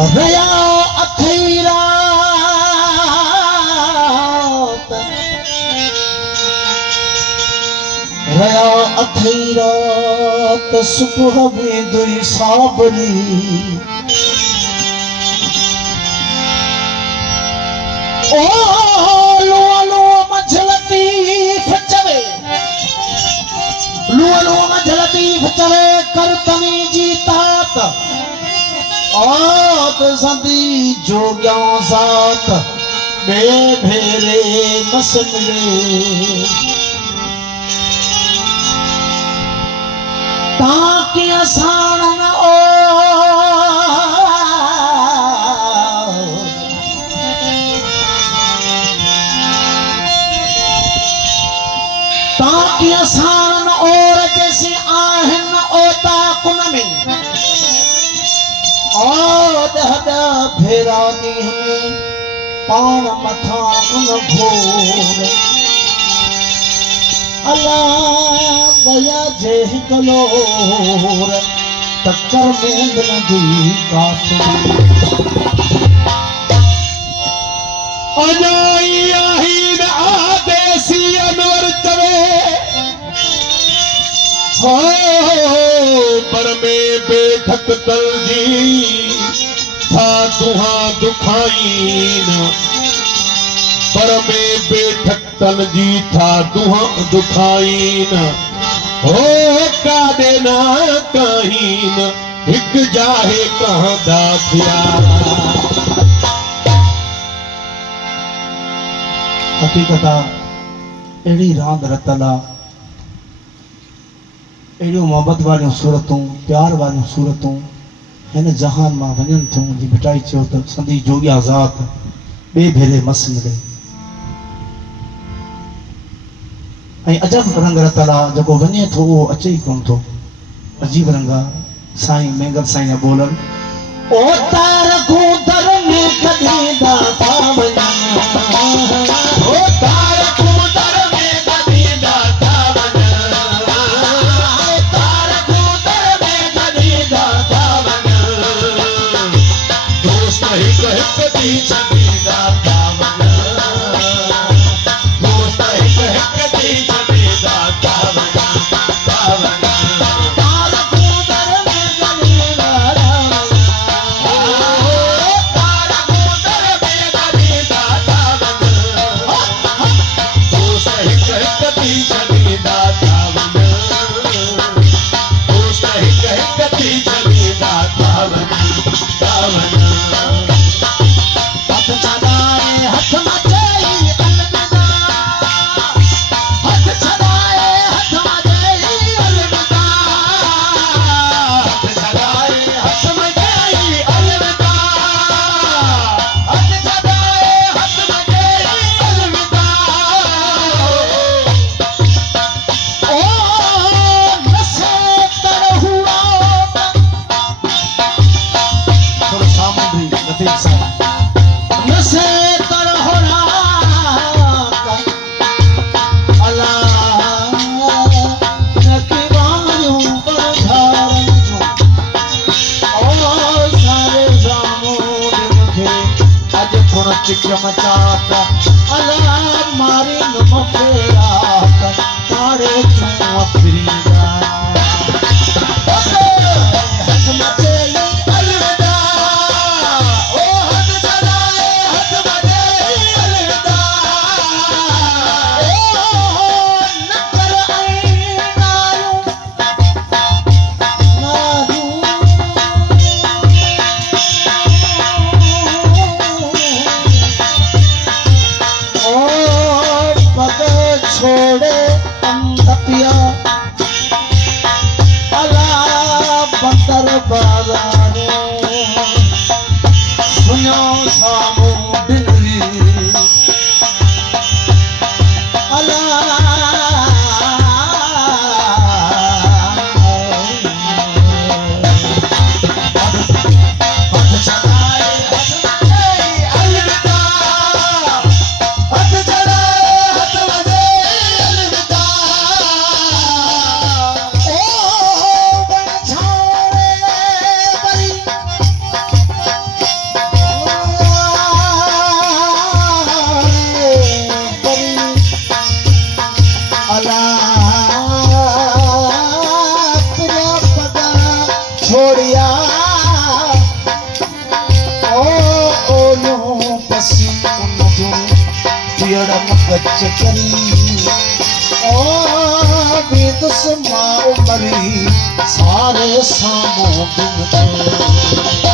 रया अथई रात रया अथई रात सुबह में दुई साबरी ओ लो मझलती फचवे लो मझलती फचवे कर तनी जीतात आत संदी जोग्या साथ बे भेरे मसले ताकि आसान न ओ ताकि आसान और जैसे आहन ओता कुन में और हदा फेरानी हमें पान मथा उन घोर अल्लाह गया जे कलोर टक्कर में न दुई काफी अजाई आहीन आदेसी अनवर चवे हो पर में बेठक तलजी था तुहा दुखाईन पर में बेठक तलजी था तुहा दुखाईन हो का देना कहीन हिक जाहे कहाँ दाखिया हकीकता एड़ी रांद रतला एड़ियों मोहब्बत वालियों सूरतूं प्यार वालियों सूरतूं हिन जहान मां वञनि थियूं जी मिटाई चयो त संदी जोगिया ज़ात बे भेरे मस मिले ऐं अजब रंग रतला जेको वञे थो उहो अचे ई कोन थो अजीब रंग साईं मेंगल साईं जा बोलनि ओ तार कूदर में कॾहिं दाता वञा ओ तार कूदर में कॾहिं दाता वञा तार कूदर में कॾहिं दाता वञा दोस्त हिक हिक दी छॾी दाता वञा दोस्त हिक हिक दी छॾी दाता वञा तार कूदर में कॾहिं दाता तार कूदर में कॾहिं दाता दोस्त हिक हिक दी छॾी दाता वञा दोस्त हिक हिक दी छॾी दाता वञा हथ छॾाए हथ मचाई अलविदा हथ छॾाए हथ मचाई अलविदा हथ छॾाए हथ मचाई अलविदा हथ छॾाए हथ मचाई अलविदा ओ नसे तर हुआ थोड़ा सामने लतीफ साहब नसे तर होला अल्लाह नकीवायूं पर धारन जो ओ सारे जामूद मुखे अज थोड़ चिक मचात अल्लाह मारी न मफेरात तारे चूं अफरीदा हथ मचेई अलविदा ओ हथ छॾाए हथ मचाई अलविदा ओ नकर ऐं नायूं ओ पग छोड़े अंध पिया गच करी ओ बेदस मां मरी सारे सामो बिन